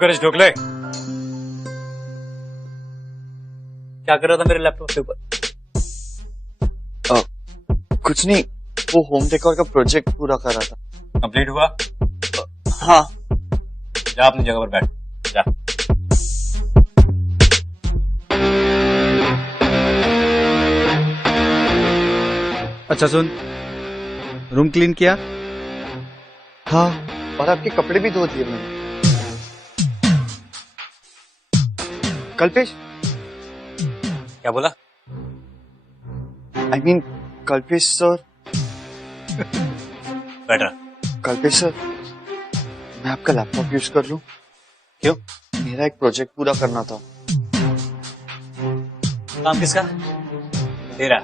कर इस ढोकले। क्या कर रहा था मेरे लैपटॉप के ऊपर? कुछ नहीं, वो होम डेकोर का प्रोजेक्ट पूरा कर रहा था। कंप्लीट हुआ? हाँ। जा अपनी जगह पर बैठ जा। अच्छा सुन, रूम क्लीन किया? हाँ, और आपके कपड़े भी धो दिए मैंने। कल्पेश, क्या बोला? I mean Kalpesh sir. बैठ रहा। कल्पेश सर, मैं आपका लैपटॉप यूज कर लूं? क्यों? मेरा एक प्रोजेक्ट पूरा करना था। काम किसका? तेरा।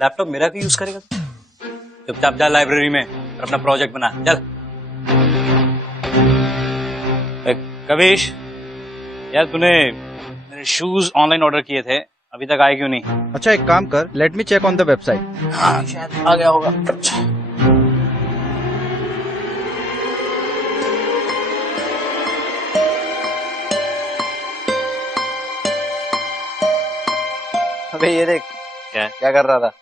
लैपटॉप मेरा क्यों यूज करेगा तू? चुपचाप जा लाइब्रेरी में और अपना प्रोजेक्ट बना। चल। कविश, यार तूने मेरे शूज ऑनलाइन ऑर्डर किए थे, अभी तक आए क्यों नहीं? अच्छा एक काम कर, let me check on the website. हाँ, शायद आ गया होगा। अबे ये देख, क्या कर रहा था?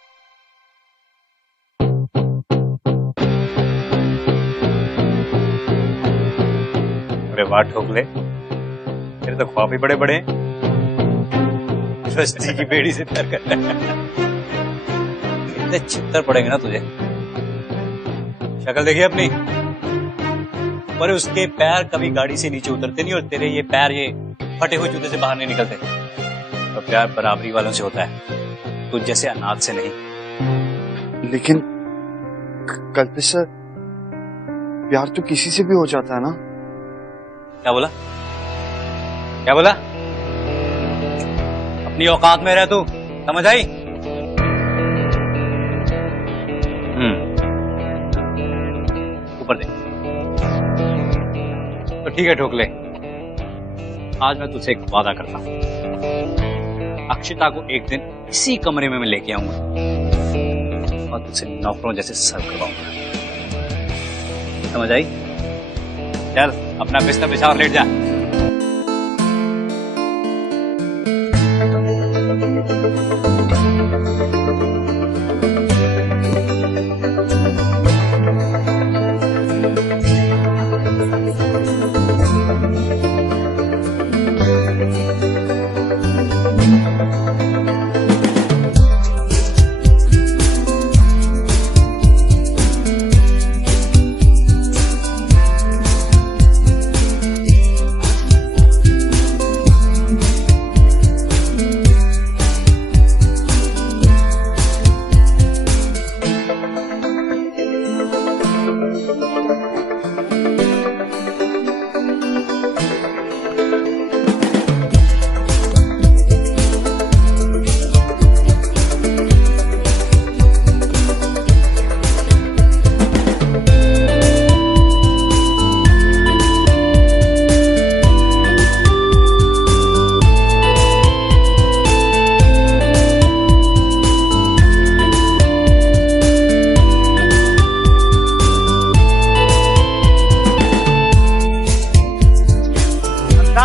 अरे वाह ठोकले, तेरे तो ख्वाब ही बड़े बड़े। रस्सी की बेड़ी से प्यार कर रहा है। इतने चित्तर पड़ेंगे ना तुझे। शक्ल देखिए अपनी। पर उसके पैर कभी गाड़ी से नीचे उतरते नहीं और तेरे ये पैर ये फटे हुए जूते से बाहर नहीं निकलते। और प्यार बराबरी वालों से होता है, तुझ जैसे अनाथ से नहीं। लेकिन कल्पेश सर, प्यार तो किसी से भी हो जाता है ना? क्या बोला? क्या बोला? अपनी औकात में रह तू, समझ आई? ऊपर देख। तो ठीक है ठोकले, आज मैं तुझसे एक वादा करता हूं। अक्षिता को एक दिन इसी कमरे में मैं लेके आऊंगा और तुझसे नौकरों जैसे सर्व करवाऊंगा। समझ आई? चल अपना बिस्तर बिछा और लेट जा।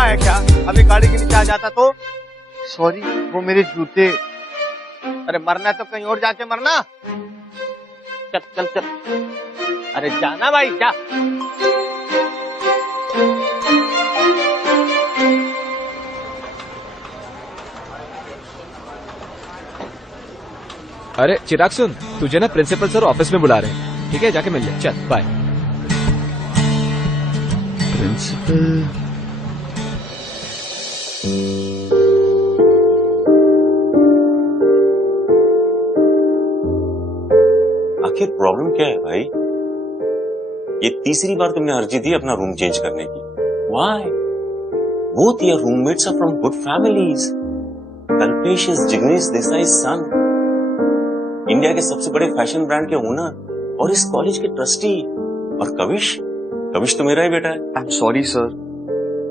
है क्या? अभी गाड़ी के नीचे आ जाता तो? सॉरी, वो मेरे जूते। अरे मरना है तो कहीं और जाके मरना। चल चल चल, अरे जाना भाई जा। अरे चिराग सुन, तुझे ना प्रिंसिपल सर ऑफिस में बुला रहे हैं, ठीक है? जाके मिल ले। चल बाय। प्रिंसिपल? आखिर प्रॉब्लम क्या है भाई? ये तीसरी बार तुमने अर्जी दी अपना रूम चेंज करने की। Why? Both your roommates are from good families. Kalpesh is Jignesh Desai's son. India के सबसे बड़े फैशन ब्रांड के ओनर और इस कॉलेज के ट्रस्टी। और कविश तो मेरा ही बेटा है। आई एम सॉरी सर,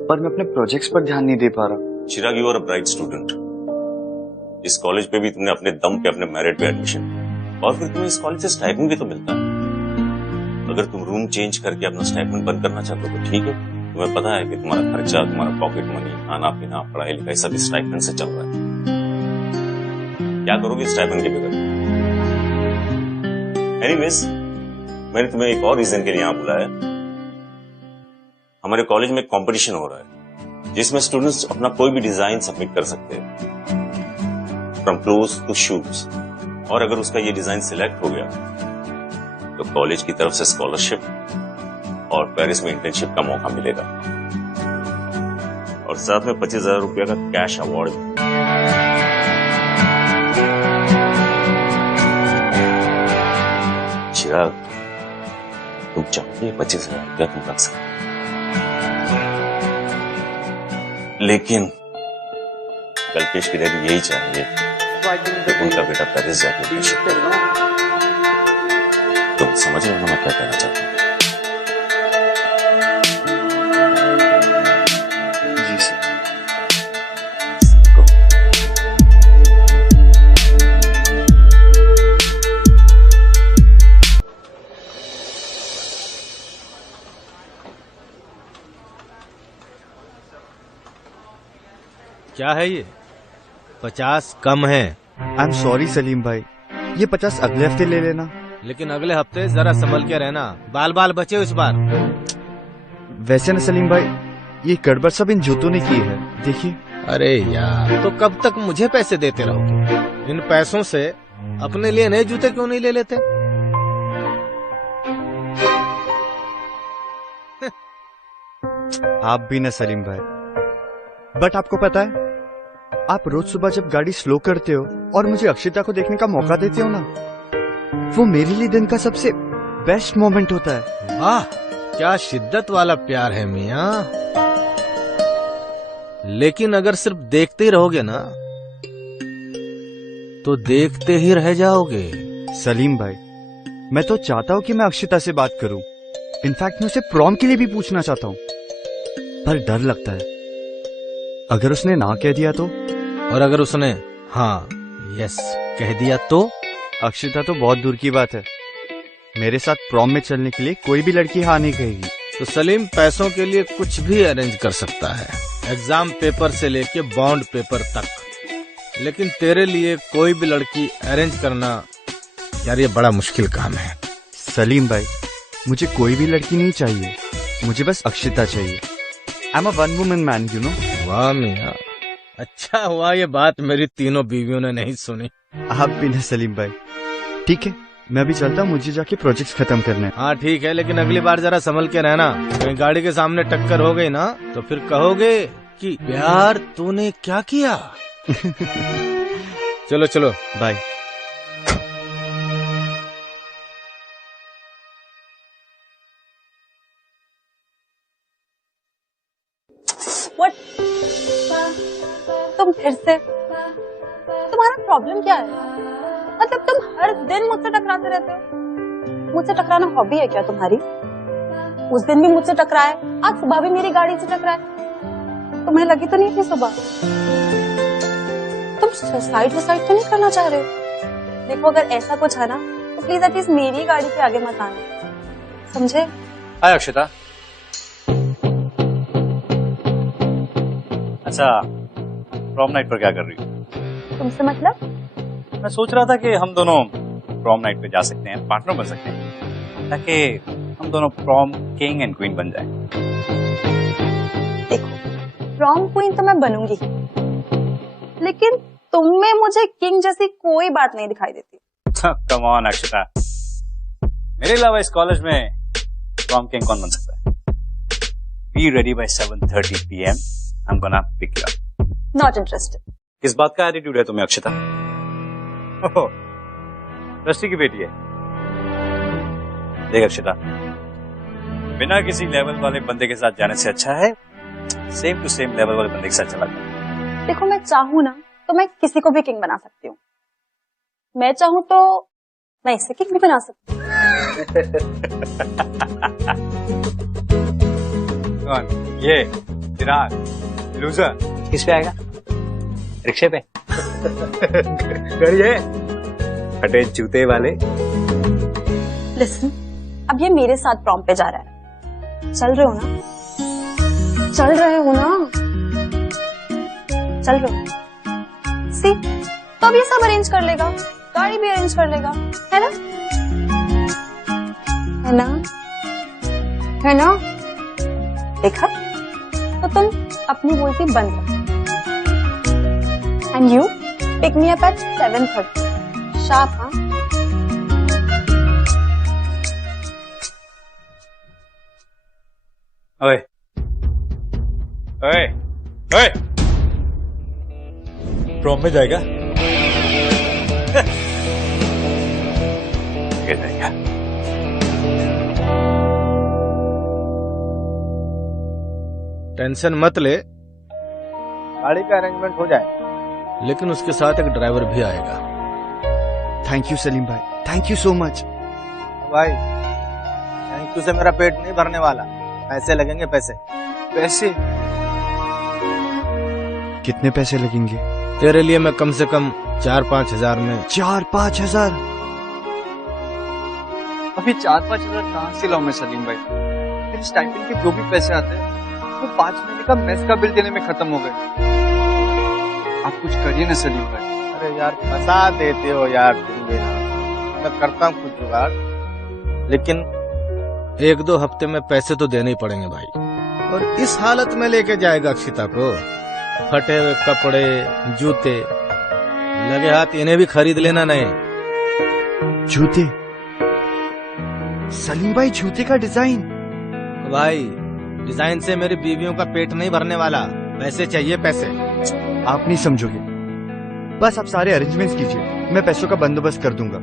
पर मैं अपने प्रोजेक्ट्स पर ध्यान नहीं दे पा रहा। Chirag, you are a bright student. इस कॉलेज पे भी तुमने अपने दम पे अपने मेरिट पे एडमिशन, और फिर तुम्हें इस कॉलेज से स्टाइपेंड भी तो मिलता है। अगर तुम रूम चेंज करके अपना स्टाइपेंड बंद करना चाहते हो तो ठीक है, तुम्हें पता है कि तुम्हारा खर्चा, तुम्हारा पॉकेट मनी, खाना पीना, पढ़ाई लिखाई सब स्टाइपेंड से चल रहा है। क्या करोगे स्टाइपेंड के बगैर? एनीवेज, मैंने तुम्हें एक और रीजन के लिए यहाँ बुलाया। हमारे कॉलेज में कंपटीशन हो रहा है जिसमें स्टूडेंट्स अपना कोई भी डिजाइन सबमिट कर सकते हैं, फ्रॉम क्लोथ्स टू शूज। और अगर उसका ये डिजाइन सिलेक्ट हो गया तो कॉलेज की तरफ से स्कॉलरशिप और पेरिस में इंटर्नशिप का मौका मिलेगा, और साथ में 25,000 रुपया का कैश अवार्ड भी। चिराग, तुम चाहते हैं 25,000 रुपया तुम रख सकते, लेकिन कल्पेश की डैडी यही चाहिए कि उनका बेटा पेरिस जाके इंटर्नशिप करे। तुम समझ रहे हो मैं क्या कहना चाहता हूँ? जी सर। क्या है ये? 50 कम है। आई एम सॉरी सलीम भाई, ये 50 अगले हफ्ते ले लेना। लेकिन अगले हफ्ते जरा संभल के रहना, बाल बाल बचे इस बार। वैसे ना सलीम भाई, ये गड़बड़ सब इन जूतों ने की है, देखिए। अरे यार, तो कब तक मुझे पैसे देते रहोगे? इन पैसों से अपने लिए नए जूते क्यों नहीं ले लेते? आप भी ना सलीम भाई, बट आपको पता है, आप रोज सुबह जब गाड़ी स्लो करते हो और मुझे अक्षिता को देखने का मौका देते हो ना, वो मेरे लिए दिन का सबसे बेस्ट मोमेंट होता है। वाह, क्या शिद्दत वाला प्यार है मियाँ। लेकिन अगर सिर्फ देखते ही रहोगे ना, तो देखते ही रह जाओगे। सलीम भाई, मैं तो चाहता हूँ कि मैं अक्षिता से बात करूं। इनफैक्ट मैं उसे प्रॉम के लिए भी पूछना चाहता हूँ, पर डर लगता है अगर उसने ना कह दिया तो। और अगर उसने हाँ यस कह दिया तो? अक्षिता तो बहुत दूर की बात है, मेरे साथ प्रॉम में चलने के लिए कोई भी लड़की हाँ नहीं कहेगी। तो सलीम पैसों के लिए कुछ भी अरेंज कर सकता है, एग्जाम पेपर से लेके बॉन्ड पेपर तक। लेकिन तेरे लिए कोई भी लड़की अरेंज करना यार, ये बड़ा मुश्किल काम है। सलीम भाई, मुझे कोई भी लड़की नहीं चाहिए, मुझे बस अक्षिता चाहिए। I am a one woman man, you know. वाह मियाँ, अच्छा हुआ ये बात मेरी तीनों बीवियों ने नहीं सुनी। आप भी ना सलीम भाई। ठीक है, मैं अभी चलता हूँ, मुझे जाके प्रोजेक्ट्स खत्म करने हैं। हाँ ठीक है, लेकिन अगली बार जरा संभल के रहना। कहीं गाड़ी के सामने टक्कर हो गई ना, तो फिर कहोगे कि प्यार तूने क्या किया। चलो चलो, बाय। What? तुम फिर से? तुम्हारा प्रॉब्लम क्या है? मतलब तुम हर दिन मुझसे टकराते रहते हो। मुझसे टकराना हॉबी है क्या तुम्हारी? उस दिन भी मुझसे टकराए, आज सुबह भी मेरी गाड़ी से टकराए। तुम्हें लगी तो नहीं थी सुबह? तुम सुसाइड तो नहीं करना चाह रहे हो? देखो, अगर ऐसा कुछ है ना, तो प्लीज एटलीस्ट मेरी गाड़ी के आगे मत आना, समझे? हाय अक्षिता। अच्छा, प्रॉम नाइट पर क्या कर रही हो? तुमसे मतलब? मैं सोच रहा था कि हम दोनों प्रॉम नाइट पे जा सकते हैं, पार्टनर बन सकते हैं, ताकि हम दोनों प्रॉम किंग एंड क्वीन बन जाएं। देखो, प्रॉम क्वीन तो मैं बनूंगी, लेकिन तुम में मुझे किंग जैसी कोई बात नहीं दिखाई देती। कम ऑन अक्षिता, मेरे अलावा इस कॉलेज में प्रॉम किंग कौन बन सकता है? Be ready by 7:30 PM. I'm gonna pick you up. Not interested. किस बात का एटीट्यूड है तुम्हें अक्षिता? ओह, ट्रस्टी की बेटी है। देख अक्षिता, बिना किसी लेवल वाले बंदे के साथ जाने से अच्छा है सेम टू सेम लेवल वाले बंदे के साथ चला जाए। देखो, मैं चाहूँ ना तो मैं किसी को भी किंग बना सकती हूँ। मैं चाहूँ तो मैं इसे किंग भी बना सकती हूँ। कौन? ये चिराग लूजर किस पे आएगा? रिक्शे पे। करिए फटे जूते वाले। लिसन, अब ये मेरे साथ प्रॉम पे जा रहा है, चल रहे हो ना? चल रहे हो ना, चल रहे हो सी, तो अब ये सब अरेंज कर लेगा, गाड़ी भी अरेंज कर लेगा, है ना, है ना, है ना। देखा, तो तुम अपनी बोलती बंद रखो। And you pick me up at 7:30 sharp. हाँ, ओए ओए ओए, प्रॉम में जाएगा? क्या जाएगा? टेंशन मत ले, गाड़ी का अरेंजमेंट हो जाए। लेकिन उसके साथ एक ड्राइवर भी आएगा। थैंक यू सलीम भाई, थैंक यू सो मच। भाई थैंक यू से मेरा पेट नहीं भरने वाला, पैसे लगेंगे पैसे। पैसे? कितने पैसे लगेंगे? तेरे लिए मैं कम से कम 4-5 हजार में। 4-5 हजार? अभी 4-5 हजार कहाँ से लाऊं मैं सलीम भाई? मेरे स्टाइपेंड के जो भी पैसे आते हैं वो 5 महीने का मेस का बिल देने में खत्म हो गए। आप कुछ करिए ना सलीम भाई। अरे यार फंसा देते हो यार तुम भी ना। मैं करता हूँ कुछ जुगाड़, लेकिन 1-2 हफ्ते में पैसे तो देने ही पड़ेंगे भाई। और इस हालत में लेके जाएगा अक्षिता को, फटे हुए कपड़े, जूते लगे हाथ, इन्हें भी खरीद लेना नहीं। जूते? सलीम भाई जूते का डिजाइन? भाई डिजाइन से मेरी बीवियों का पेट नहीं भरने वाला, पैसे चाहिए पैसे। आप नहीं समझोगे, बस आप सारे अरेंजमेंट्स कीजिए, मैं पैसों का बंदोबस्त कर दूंगा।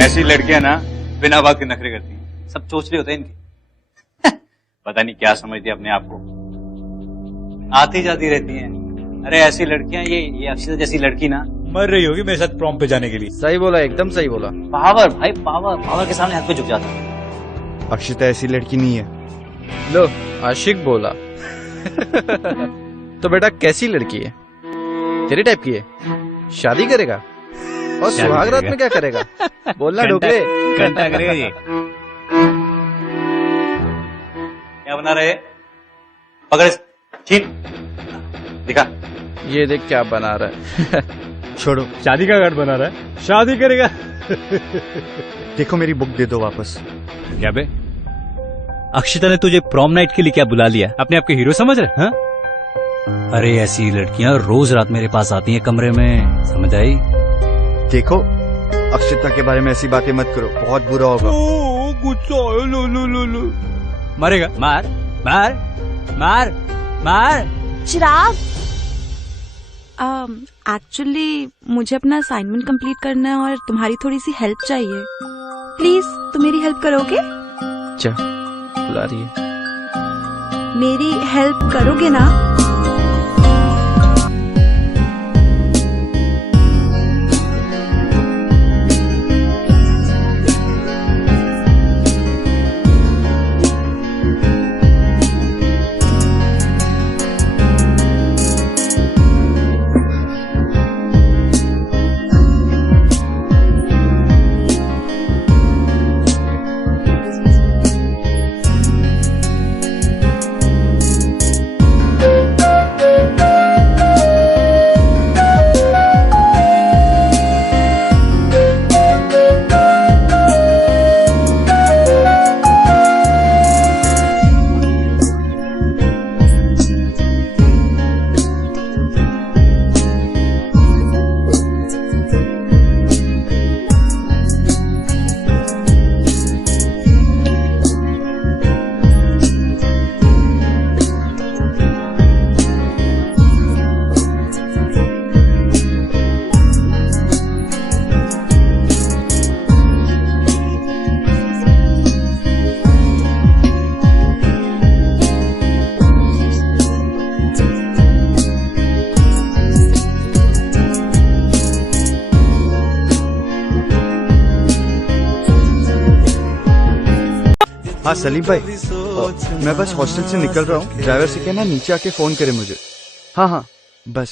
ऐसी लड़कियां ना बिना बात के नखरे करती हैं, सब चोचले होते हैं इनके। पता नहीं क्या समझती है अपने आप को, आती जाती रहती हैं। अरे ऐसी लड़कियां, ये अक्षिता जैसी लड़की ना मर रही होगी मेरे साथ प्रॉम पे जाने के लिए। सही बोला, एकदम सही बोला। पावर भाई, पावर के सामने हाथ पे झुक जाता है। अक्षिता ऐसी लड़की नहीं है। लो आशिक बोला। तो बेटा कैसी लड़की है? तेरे टाइप की है? शादी करेगा? और सुहाग रात में क्या करेगा? बोलना ढोकले। घंटा करेगा ये। क्या बना रहे? पकड़, छीन, दिखा। ये देख क्या बना रहा है। छोड़ो, शादी का कार्ड बना रहा है, शादी करेगा। देखो मेरी बुक दे दो वापस। क्या बे, अक्षिता ने तुझे प्रॉम नाइट के लिए क्या बुला लिया? अपने आप के हीरो समझ रहे? हाँ? अरे ऐसी लड़कियां रोज रात मेरे पास आती हैं कमरे में, समझ आई? देखो अक्षिता के बारे में ऐसी बातें मत करो, बहुत बुरा होगा। गुस्सा आया, लो। मारेगा? मार मार मार मार। चिराग, एक्चुअली मुझे अपना असाइनमेंट कंप्लीट करना है और तुम्हारी थोड़ी सी हेल्प चाहिए। प्लीज तुम मेरी हेल्प करोगे? अच्छा बुला रही है। मेरी हेल्प करोगे ना? हाँ सलीम भाई, मैं बस हॉस्टल से निकल रहा हूँ। ड्राइवर से कहना नीचे आके फोन करे मुझे। हाँ हाँ बस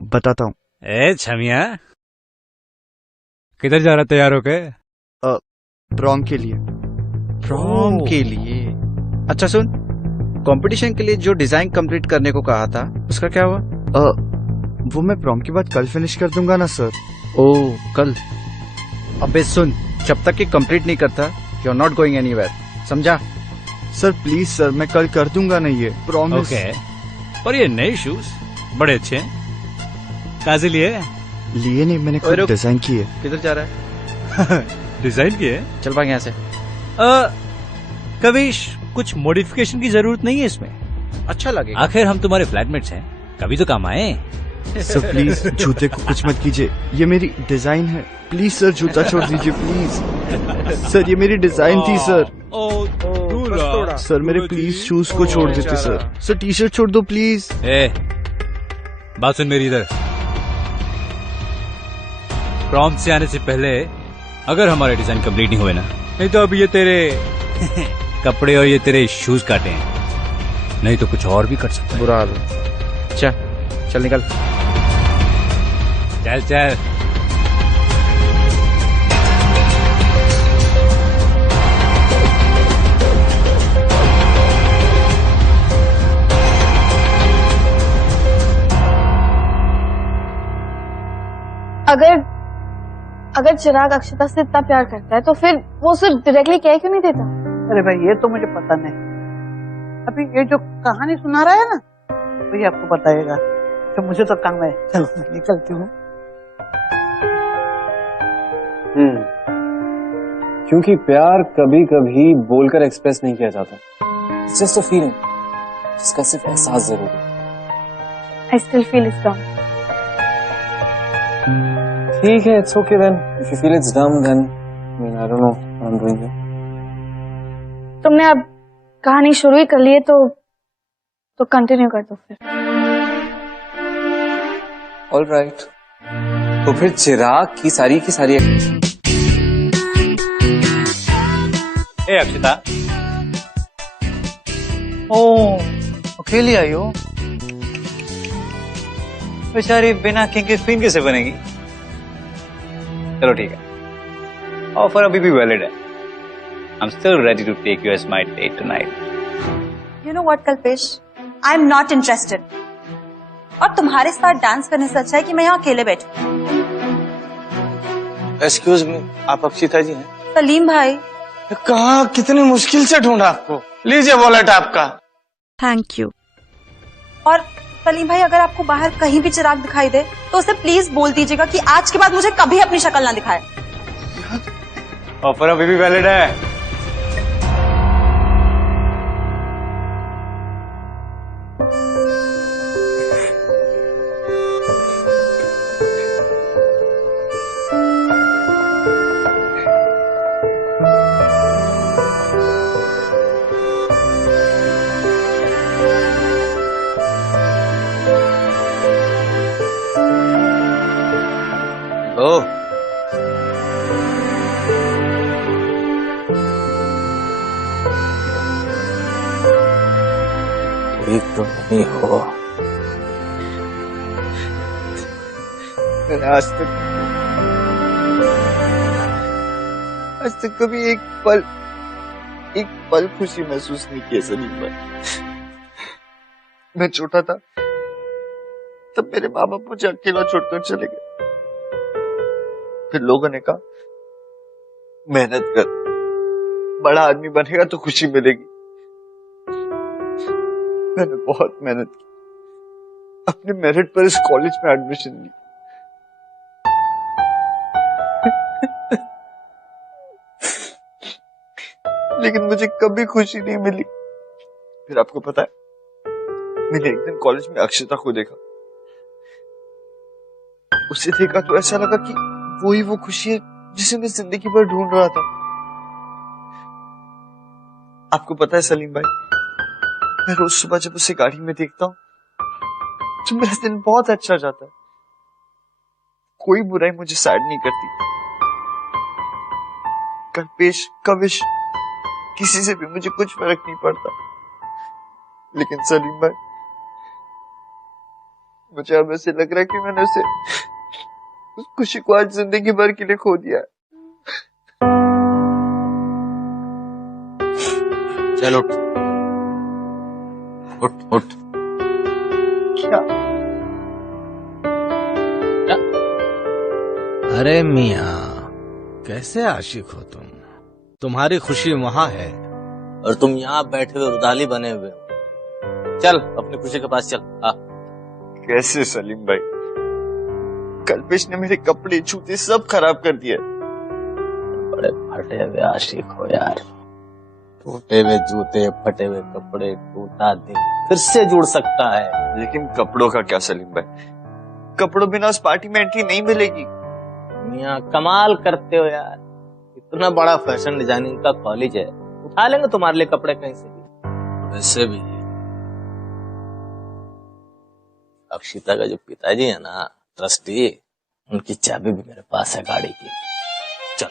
बताता हूँ। ए छमिया, किधर जा रहा तैयार होके? प्रॉम के लिए। प्रॉम के लिए? अच्छा सुन, कंपटीशन के लिए जो डिजाइन कंप्लीट करने को कहा था उसका क्या हुआ? वो मैं प्रॉम के बाद कल फिनिश कर दूंगा ना सर। ओ कल? अबे सुन, जब तक ये कंप्लीट नहीं करता you are not going anywhere, समझा? सर प्लीज सर, मैं कल कर दूंगा ना, ये प्रॉमिस। ओके, पर ये नए शूज बड़े अच्छे हैं, कहाँ से लिए? लिए नहीं, मैंने खुद डिजाइन किए। किधर जा रहा है? डिजाइन किए? चल भाग यहाँ से। कविश, कुछ मॉडिफिकेशन की जरूरत नहीं है इसमें। अच्छा लगे, आखिर हम तुम्हारे फ्लैटमेट्स हैं, कभी तो काम आए। सर प्लीज जूते को कुछ मत कीजिए, ये मेरी डिजाइन है। प्लीज सर जूता छोड़ दीजिए प्लीज। सर ये मेरी डिजाइन थी सर। सर मेरे प्लीज शूज को छोड़ देते सर। सर टी शर्ट छोड़ दो प्लीज। बात सुन मेरी, इधर प्रॉम से आने से पहले अगर हमारे डिजाइन कंप्लीट नहीं हुए ना, नहीं तो अब ये तेरे कपड़े और ये तेरे शूज काटे हैं, नहीं तो कुछ और भी कर सकते। बुरा हाल। चल निकल। चल चल। अगर चिराग अक्षता से इतना प्यार करता है तो फिर वो उसे डायरेक्टली कह क्यों नहीं देता? अरे भाई ये तो मुझे पता नहीं, अभी ये जो कहानी सुना रहा है ना वही आपको बताएगा, तो मुझे तो काम है। चलो मैं निकलती हूँ। क्योंकि प्यार कभी कभी बोलकर एक्सप्रेस नहीं किया जाता, इट्स जस्ट अ फीलिंग जिसका सिर्फ एहसास जरूरी है। I still feel it's dumb. ठीक है, it's okay then, if you feel it's dumb then I mean I don't know what I am doing here. तुमने अब कहानी शुरू ही कर ली है तो कंटिन्यू कर दो फिर। ऑलराइट, तो फिर चिराग की सारी अक्षता, ओ अकेली आई हो? बेचारी बिना किंग की क्वीन कैसे बनेगी? चलो ठीक है, ऑफर अभी भी वैलिड है। I am still ready to take you as my date tonight. You know what Kalpesh, I am not interested. और तुम्हारे साथ डांस करने से अच्छा है कि मैं यहाँ अकेले बैठूं। एक्सक्यूज मी, आप अक्षिता जी हैं? सलीम भाई। कहाँ, कितनी मुश्किल से ढूंढा आपको। लीजिए वॉलेट आपका। Thank you. और सलीम भाई, अगर आपको बाहर कहीं भी चिराग दिखाई दे तो उसे प्लीज बोल दीजिएगा कि आज के बाद मुझे कभी अपनी शक्ल ना दिखाए। ऑफर अभी भी वैलिड है। तो नहीं हो। मैंने आज तक कभी एक पल खुशी महसूस नहीं की सलीम भाई। मैं छोटा था तब मेरे माँ बाप मुझे अकेला छोड़कर चले गए। फिर लोगों ने कहा मेहनत कर, बड़ा आदमी बनेगा तो खुशी मिलेगी। मैंने बहुत मेहनत की, अपने मेरिट पर इस कॉलेज में एडमिशन ली। लेकिन मुझे कभी खुशी नहीं मिली। फिर आपको पता है, मैंने एक दिन कॉलेज में अक्षता को देखा। उसे देखा तो ऐसा लगा कि वही वो खुशी है जिसे मैं जिंदगी भर ढूंढ रहा था। आपको पता है सलीम भाई, मैं रोज सुबह जब उसे गाड़ी में देखता हूँ तो मेरा दिन बहुत अच्छा जाता है। कोई बुराई मुझे सैड नहीं करती। कल्पेश, कविश, किसी से भी मुझे कुछ फर्क नहीं पड़ता, लेकिन सलीम भाई मुझे अब ऐसे लग रहा है कि मैंने उस खुशी को आज जिंदगी भर के लिए खो दिया है। चल उठ उठ उठ। क्या? अरे मियाँ, कैसे आशिक हो तुम? तुम्हारी खुशी वहां है और तुम यहाँ बैठे हुए रुदाली बने हुए हो। चल अपनी खुशी के पास चल। आ। कैसे सलीम भाई? कल्पेश ने मेरे कपड़े जूते सब खराब कर दिए। बड़े फटे हुए आशिक हो यार। टूटे हुए जूते, फटे हुए कपड़े, टूटा दिल फिर से जुड़ सकता है। लेकिन कपड़ों का क्या सलीम भाई? कपड़ों बिना उस पार्टी में एंट्री नहीं मिलेगी। मियाँ कमाल करते हो यार, इतना बड़ा फैशन डिजाइनिंग का कॉलेज है, उठा लेंगे तुम्हारे लिए कपड़े कहीं से भी। वैसे भी अक्षिता का जो पिताजी है ना, ट्रस्टी, उनकी चाबी भी मेरे पास है गाड़ी की। चल।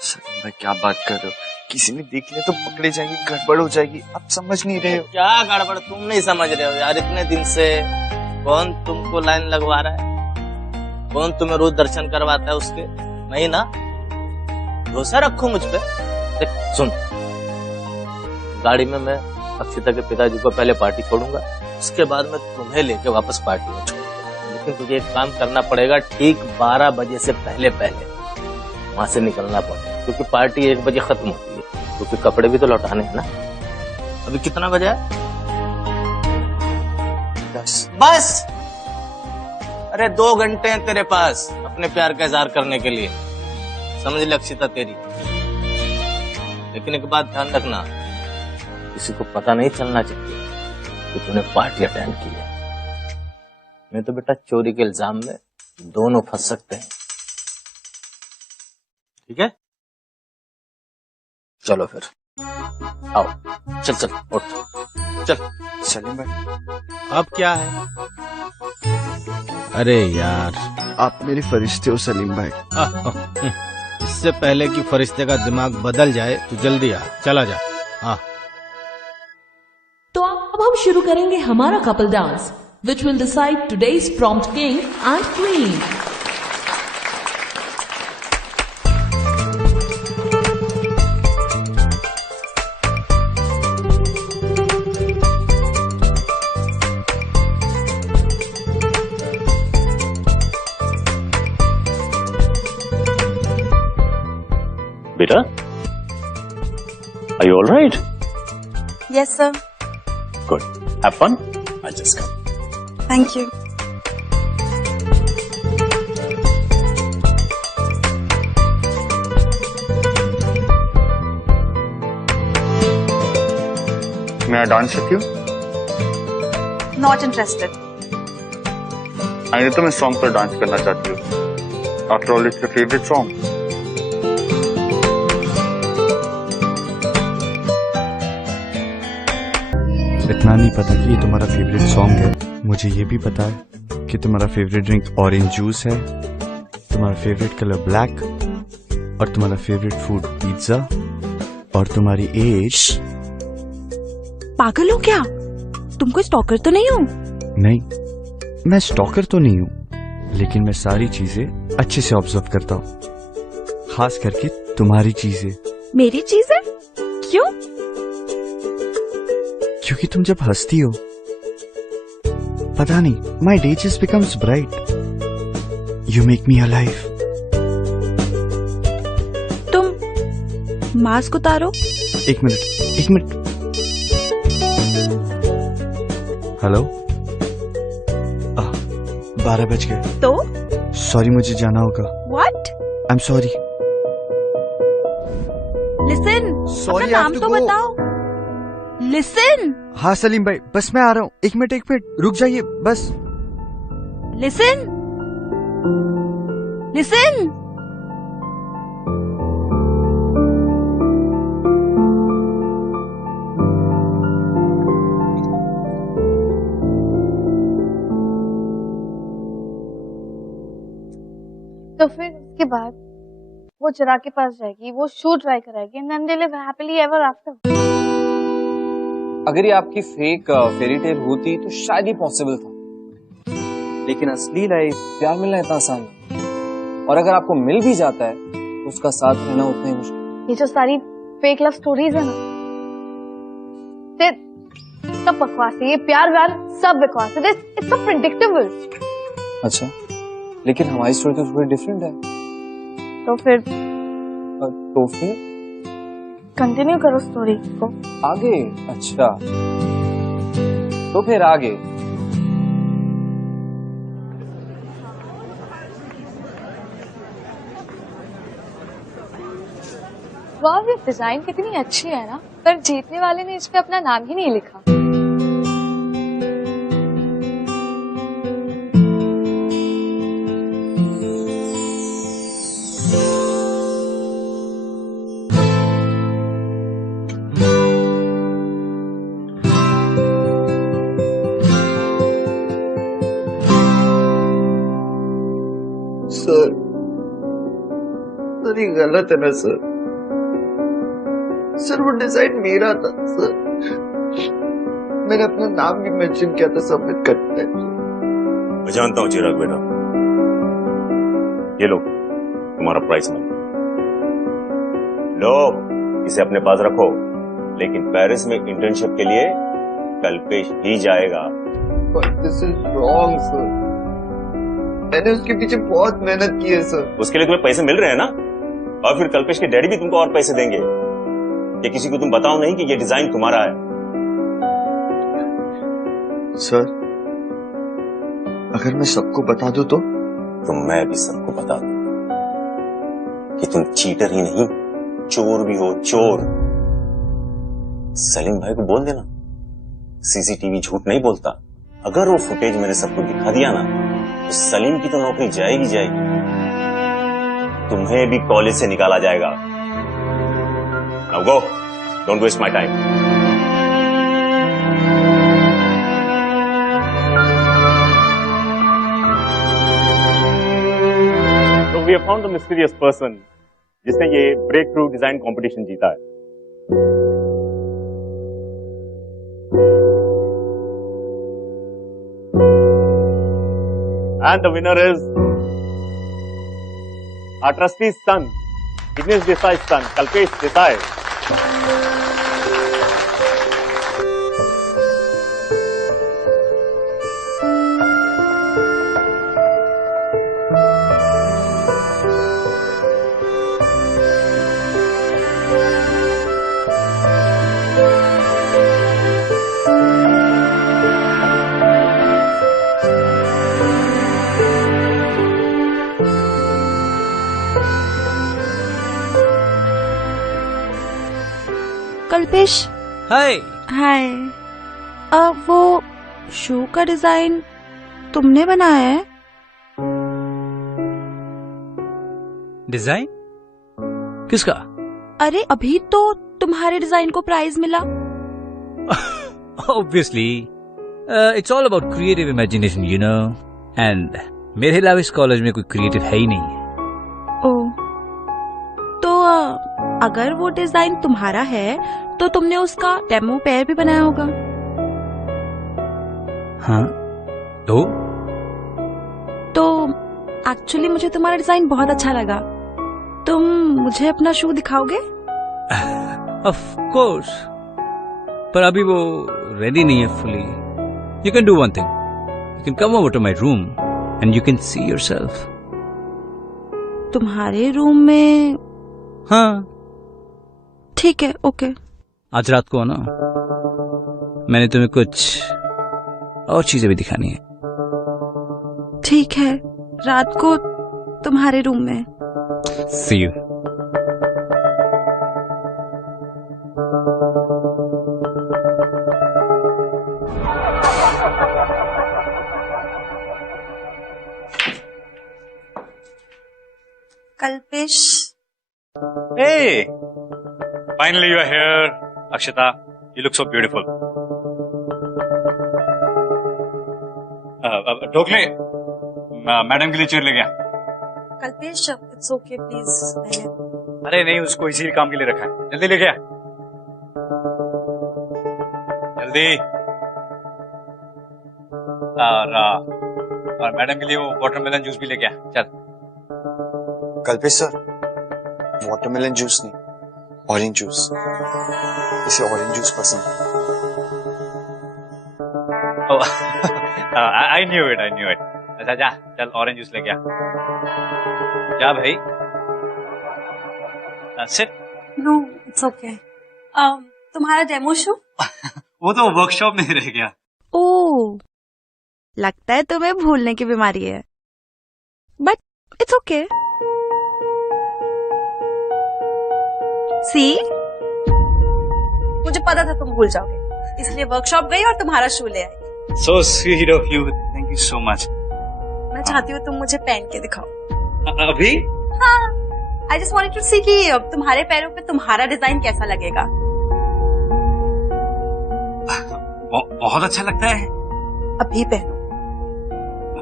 सलीम भाई क्या बात कर रहे हो? किसी ने देख लिया तो पकड़े जाएंगे, गड़बड़ हो जाएगी। आप समझ नहीं रहे हो। क्या गड़बड़? तुम नहीं समझ रहे हो यार। इतने दिन से कौन तुमको लाइन लगवा रहा है? कौन तुम्हें रोज दर्शन करवाता है उसके? नहीं ना? भरोसा रखो मुझ पे। देख सुन, गाड़ी में मैं अक्षिता के पिताजी को पहले पार्टी छोड़ूंगा, उसके बाद मैं तुम्हें लेके वापस पार्टी में छोड़ूंगा। लेकिन तुझे एक काम करना पड़ेगा, ठीक 12 बजे से पहले पहले वहां से निकलना पड़ेगा, क्योंकि पार्टी 1 बजे खत्म होती है। क्योंकि कपड़े भी तो लौटाने हैं ना। अभी कितना बजा है? 10। बस अरे 2 घंटे हैं तेरे पास अपने प्यार का इजहार करने के लिए। समझ ले अक्षिता तेरी। लेकिन एक बात ध्यान रखना, किसी को पता नहीं चलना चाहिए कि तूने पार्टी अटेंड की है। नहीं तो बेटा चोरी के इल्जाम में दोनों फंस सकते हैं। ठीक है? चलो फिर आओ। चल चल उठ चल। सलीम भाई अब क्या है? अरे यार, आप मेरे फरिश्ते हो सलीम भाई। इससे पहले कि फरिश्ते का दिमाग बदल जाए तो जल्दी आ, चला जा। हाँ। तो अब हम शुरू करेंगे हमारा couple dance, which will decide today's prompt king and queen. Beta, are you all right? Yes, sir. Good. Have fun. I'll just come. Thank you. May I dance with you? Not interested. आई तो मैं song पर dance करना चाहती हूँ। After all, it's your favorite song. इतना नहीं पता कि ये तुम्हारा फेवरेट सॉन्ग है, मुझे ये भी पता है कि तुम्हारा फेवरेट ड्रिंक ऑरेंज जूस है, तुम्हारा फेवरेट कलर ब्लैक, और तुम्हारा फेवरेट फूड पिज्जा, और तुम्हारी एज। पागल हो क्या? तुम कोई स्टॉकर तो नहीं हो? नहीं, मैं स्टॉकर तो नहीं हूँ, लेकिन मैं सारी चीजें अच्छे से ऑब्जर्व करता हूँ, खास करके तुम्हारी चीजें। मेरी चीजें? क्यों? क्योंकि तुम जब हंसती हो, पता नहीं, my day just becomes bright. You make me alive. तुम मास्क उतारो। एक मिनट। हेलो, 12 बज गए। तो सॉरी, मुझे जाना होगा। What? I am sorry. Listen, अपना नाम तो बताओ। लिसन। हाँ सलीम भाई, बस मैं आ रहा हूँ। एक मिनट, रुक जाइए बस। लिसन। तो फिर उसके बाद वो चिराग के पास जाएगी, वो शू ट्राई कराएगी, and then they live happily ever after. अगर ये आपकी फेक फेरी टेल होती तो शायद ये पॉसिबल था, लेकिन असली लाइफ प्यार मिलना इतना आसान नहीं, और अगर आपको मिल भी जाता है तो उसका साथ रहना उतना ही मुश्किल। ये जो सारी फेक लव स्टोरीज है ना, सब बकवास है। ये प्यार व्यार सब बकवास है। It's so predictable. अच्छा, लेकिन हमारी स्टोरी तो थोड़ी डिफरेंट है। तो फिर कंटिन्यू करो स्टोरी को आगे। अच्छा, तो फिर आगे। वाह, ये डिजाइन कितनी अच्छी है ना, पर जीतने वाले ने इस पे अपना नाम ही नहीं लिखा। सर ये गलत है ना सर। सर वो डिजाइन मेरा था सर, मैंने अपना नाम भी मेंशन किया था सबमिट करते हैं। मैं जानता हूँ चिराग बेटा, ये लो तुम्हारा प्राइस मनी, लो इसे अपने पास रखो, लेकिन पेरिस में इंटर्नशिप के लिए कल्पेश ही जाएगा। But this is wrong sir, मैंने उसके पीछे बहुत मेहनत की है सर। उसके लिए तुम्हें पैसे मिल रहे हैं ना, और फिर कल्पेश के डैडी भी तुमको और पैसे देंगे। ये किसी को तुम बताओ नहीं कि ये डिजाइन तुम्हारा है। सर अगर मैं सबको बता दूं तो मैं भी सबको बता दूं कि तुम चीटर ही नहीं चोर भी हो, चोर। सलीम भाई को बोल देना, सीसीटीवी झूठ नहीं बोलता। अगर वो फुटेज मैंने सबको दिखा दिया ना, तो सलीम की तो नौकरी जाएगी जाएगी, तुम्हें भी कॉलेज से निकाला जाएगा। Now go, don't waste my time. So we have found the mysterious person जिसने ये ब्रेक थ्रू डिजाइन कंपटीशन जीता है। And the winner is our trustee's son, Ignesh Desai's son, Kalpesh Desai. Kalpesh, हाय। हाय। वो शू का डिजाइन तुमने बनाया है? डिजाइन किसका? अरे अभी तो तुम्हारे डिजाइन को प्राइज मिला। Obviously, it's all about creative imagination, you know. And मेरे अलावा इस कॉलेज में कोई क्रिएटिव है ही नहीं। ओह, तो अगर वो डिजाइन तुम्हारा है तो तुमने उसका डेमो पेयर भी बनाया होगा। हाँ, तो एक्चुअली मुझे तुम्हारा डिजाइन बहुत अच्छा लगा। तुम मुझे अपना शू दिखाओगे? ऑफ कोर्स, पर अभी वो रेडी नहीं है fully. You can do one thing, you can come over to my room and you can see yourself. तुम्हारे रूम में? हाँ ठीक है, ओके। आज रात को आना, मैंने तुम्हें कुछ और चीजें भी दिखानी है। ठीक है, रात को तुम्हारे रूम में। See you. Kalpesh. Hey, finally you are here, Akshita. You look so beautiful. ढोकले, मैडम के लिए चेयर ले गया। Kalpesh, it's okay please. अरे नहीं, उसको इसी काम के लिए रखा है। जल्दी लेके आ, जल्दी। और मैडम के लिए वो वाटरमेलन जूस भी लेके आ, चल। कल्पेश सर, वाटरमेलन जूस नहीं, ऑरेंज जूस। इसे ऑरेंज जूस पसंद है। I knew it. अच्छा जा, चल ऑरेंज जूस लेके आ, जा भाई। सिट। No it's okay. तुम्हारा डेमो शो? वो तो वर्कशॉप में रह गया। ओह, लगता है तुम्हें भूलने की बीमारी है, बट इट्स ओके। सी, मुझे पता था तुम भूल जाओगे, इसलिए वर्कशॉप गई और तुम्हारा शो ले आई। So sweet of you, thank you so much. मैं चाहती हूँ तुम मुझे पहन के दिखाओ। अभी? हाँ, I just wanted to see कि तुम्हारे पैरों पे तुम्हारा डिजाइन कैसा लगेगा। बहुत अच्छा लगता है। अभी पहनो।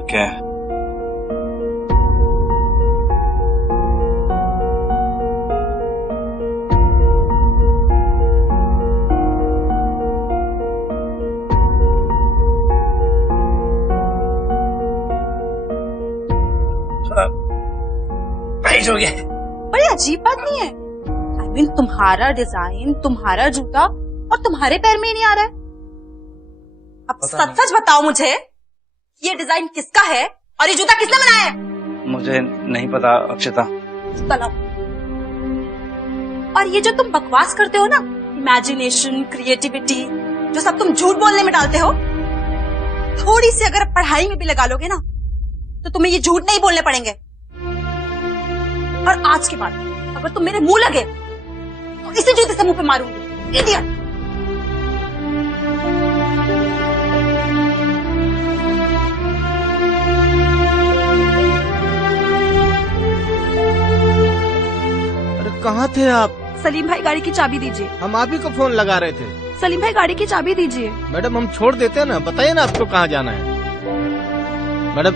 Okay. हो गया। बड़ी अजीब बात नहीं है? I mean, तुम्हारा डिजाइन, तुम्हारा जूता और तुम्हारे पैर में ही नहीं आ रहा है। अब सच सच बताओ मुझे, ये डिजाइन किसका है और ये जूता किसने बनाया है? मुझे नहीं पता अक्षता। चलो। और ये जो तुम बकवास करते हो ना, इमेजिनेशन, क्रिएटिविटी, जो सब तुम झूठ बोलने में डालते हो, थोड़ी सी अगर पढ़ाई में भी लगा लोगे ना, तो तुम्हें ये झूठ नहीं बोलने पड़ेंगे। और आज के बाद अगर तुम मेरे मुंह लगे तो इसी जूते से मुंह पे मारूंगी। इडियट। अरे कहाँ थे आप? सलीम भाई, गाड़ी की चाबी दीजिए। हम आप ही को फोन लगा रहे थे। सलीम भाई, गाड़ी की चाबी दीजिए। मैडम हम छोड़ देते ना, बताइए ना आपको कहाँ जाना है। मैडम,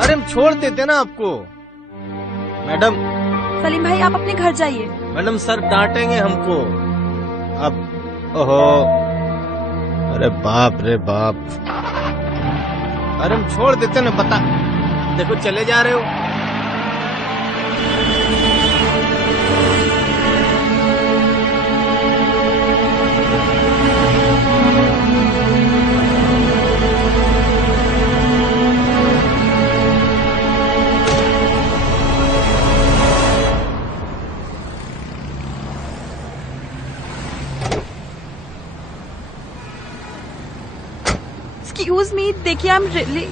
अरे हम छोड़ देते ना आपको। मैडम। सलीम भाई, आप अपने घर जाइए। मैडम सर डांटेंगे हमको। अब ओहो, अरे बाप रे बाप। अरे हम छोड़ देते ना, बता। देखो चले जा रहे हो। Excuse me, देखिए, I'm really...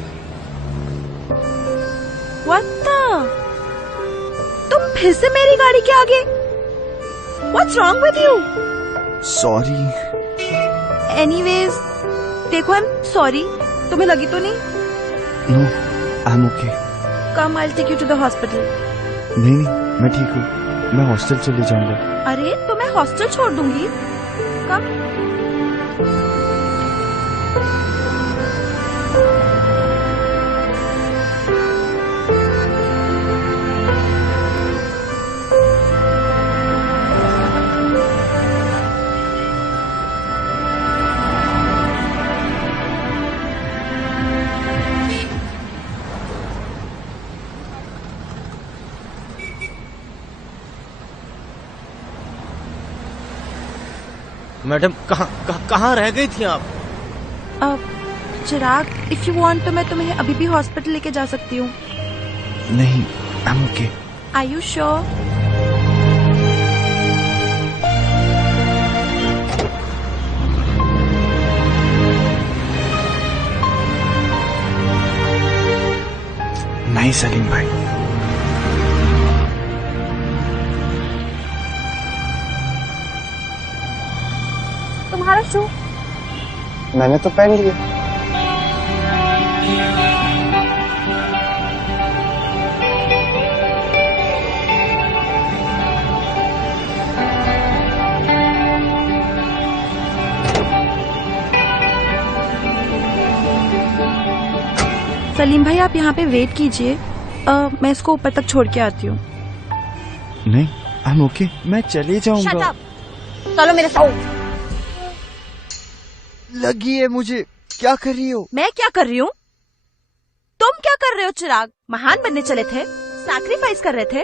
What the? तुम फिर से मेरी गाड़ी के आगे? What's wrong with you? Sorry. Anyways, देखो, I'm sorry. तुम्हें लगी तो नहीं? No, I'm okay. Come, I'll take you to the hospital. नहीं, मैं ठीक हूँ। मैं हॉस्टल चले जाऊंगा। अरे, तो मैं हॉस्टल छोड़ दूंगी। कम। मैडम कहाँ रह गई थी आप? चिराग, इफ यू वांट तो मैं तुम्हें अभी भी हॉस्पिटल लेके जा सकती हूँ। नहीं, I'm okay. Are you sure? नहीं सलीम भाई। तुम्हारा शू? मैंने तो पहन लिया। सलीम भाई, आप यहाँ पे वेट कीजिए। मैं इसको ऊपर तक छोड़ के आती हूँ। नहीं, आई एम ओके, मैं चले जाऊंगा। Shut up! चलो मेरे साथ। लगी है मुझे। क्या कर रही हो? मैं क्या कर रही हूँ? तुम क्या कर रहे हो चिराग? महान बनने चले थे, सैक्रिफाइस कर रहे थे।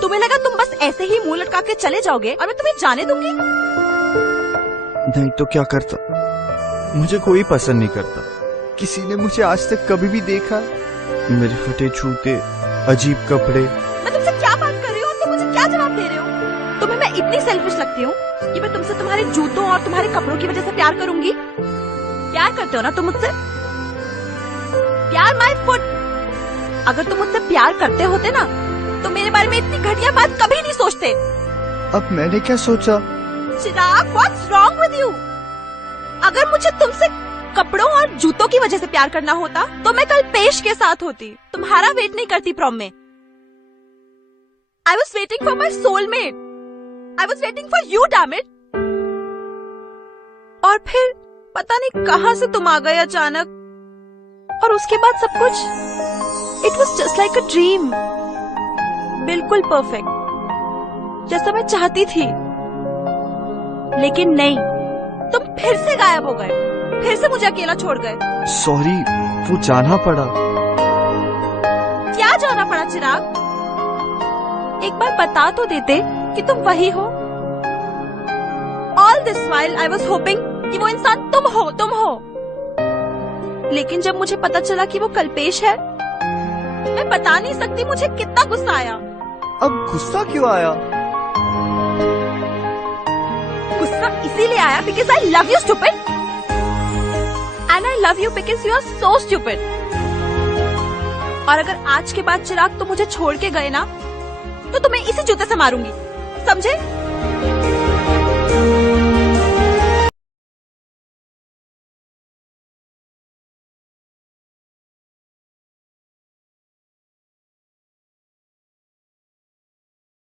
तुम्हें लगा तुम बस ऐसे ही मुंह लटका के चले जाओगे और मैं तुम्हें जाने दूंगी? नहीं तो क्या करता? मुझे कोई पसंद नहीं करता। किसी ने मुझे आज तक कभी भी देखा? मेरे फटे जूते, अजीब कपड़े। मैं तुमसे क्या बात कर रही हूँ और तुम मुझे क्या जवाब दे रहे हो? तुम्हें मैं इतनी सेल्फिश लगती हूँ कि मैं तुमसे तुम्हारे जूतों और तुम्हारे कपड़ों की वजह से प्यार करूंगी? प्यार करते हो ना तुम मुझसे? प्यार माय फुट। अगर तुम मुझसे प्यार करते होते ना तो मेरे बारे में इतनी घटिया बात कभी नहीं सोचते। अब मैंने क्या सोचा? चिराग, व्हाट्स रॉन्ग विद यू? अगर मुझे तुमसे कपड़ों और जूतों की वजह से प्यार करना होता तो मैं कल पेश के साथ होती। तुम्हारा वेट नहीं करती प्रॉम में। I was waiting for my soulmate. I was waiting for you, damn it. और फिर पता नहीं कहां से तुम आ गए अचानक, और उसके बाद सब कुछ it was just like a dream. बिल्कुल परफेक्ट, जैसा मैं चाहती थी। लेकिन नहीं, तुम फिर से गायब हो गए, फिर से मुझे अकेला छोड़ गए। सॉरी, वो जाना पड़ा। क्या जाना पड़ा चिराग? एक बार बता तो देते कि तुम वही हो। All this while I was hoping कि वो इंसान तुम हो। लेकिन जब मुझे पता चला कि वो कल्पेश है, मैं बता नहीं सकती मुझे कितना गुस्सा आया। अब गुस्सा क्यों आया? गुस्सा इसीलिए आया because I love you, stupid. And I love you because you are so stupid. और अगर आज के बाद चिराग तुम मुझे छोड़ के गए ना तो तुम्हें इसी जूते से मारूंगी, समझे?